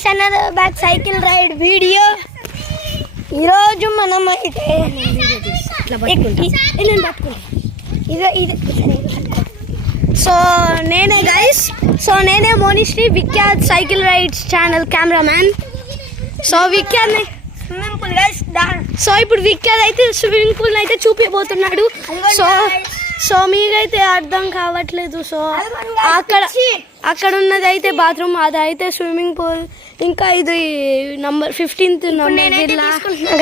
Guys another back cycle ride video. ఈరోజు మనం అయితే సో నేనే Monishree Vikhyat cycle rides channel cameraman. So Vikhyat swimming pool guys. So ఇప్పుడు విఖ్యాత్ అయితే స్విమ్మింగ్ పూల్ అయితే చూపిపోతున్నాడు. సో మీకైతే అర్థం కావట్లేదు. సో అక్కడ ఉన్నది అయితే బాత్రూమ్, అదైతే స్విమ్మింగ్ పూల్. ఇంకా ఇది నంబర్ 15th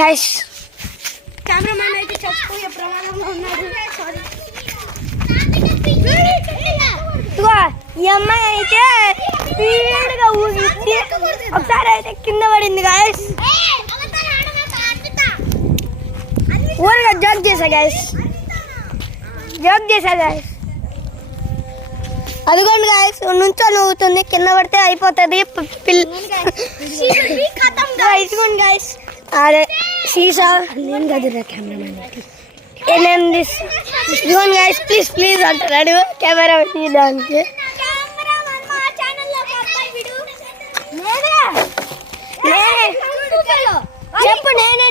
గైస్. కెమెరామ్యాన్ అయితే చచ్చిపోయే ప్రమాదంలో ఉన్నాడు. సారీ. ఈ అమ్మాయి అయితే స్పీడ్గా ఊగిచ్చి ఒకసారి అయితే కింద పడింది గైస్. ఊరిగా జోక్ చేశా గైస్. అదిగోండి గాయస్, నుంచో నవ్వుతుంది, కింద పడితే అయిపోతుంది. ఇదిగోండి గాయస్, అదే సీసా ఇదిగోండి గాయస్. ప్లీజ్ అంటాడు కెమెరా తీయడానికి. చెప్పు. నేనే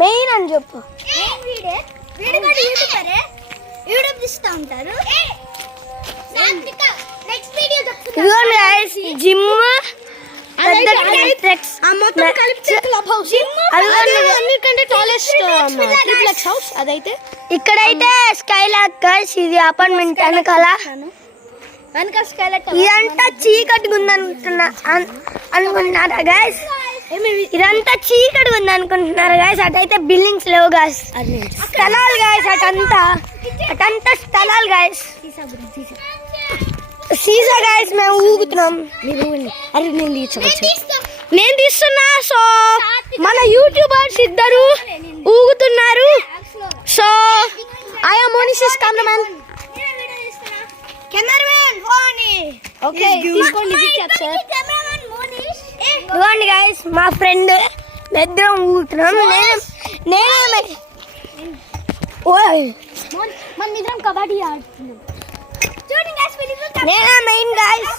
మెయిన్ అని చెప్పు. జిమ్ అదైతే ఇక్కడైతే స్కైలాక్ గైస్. ఇది అపార్ట్మెంట్ వెనకాల. ఇదంతా చీకటిగా ఉందనుకుంటున్నారా గైస్? ఇదంతా చీకటిగా ఉంది అనుకుంటున్నారు గాయస్. అటైతే బిల్డింగ్స్ లేవు గాయస్, స్థలాలు గాయస్. అటంతా స్థలాలు గాయస్. సీసా గాయస్. మేము ఊగుతున్నాం. నేను తీస్తున్నా. సో మన యూట్యూబర్స్ ఇద్దరు ఊగుతున్నారు. సో ఆయా మోనిషిస్ కెమెరామ్యాన్. ఓకే తీసుకోండి. ఇదిగోండి గైస్, మా ఫ్రెండ్ ఇద్దరం ఊగుతున్నాం. నేనే కబడ్డీ ఆడుతున్నాం. నేనే మెయిన్ గాయస్.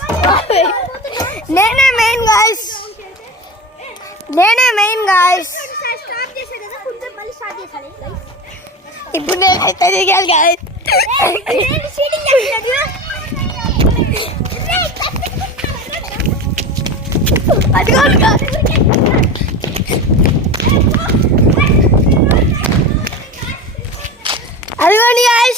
ఇప్పుడు నేనైతే దిగాలి గాయస్. అదిగోండి గాయస్.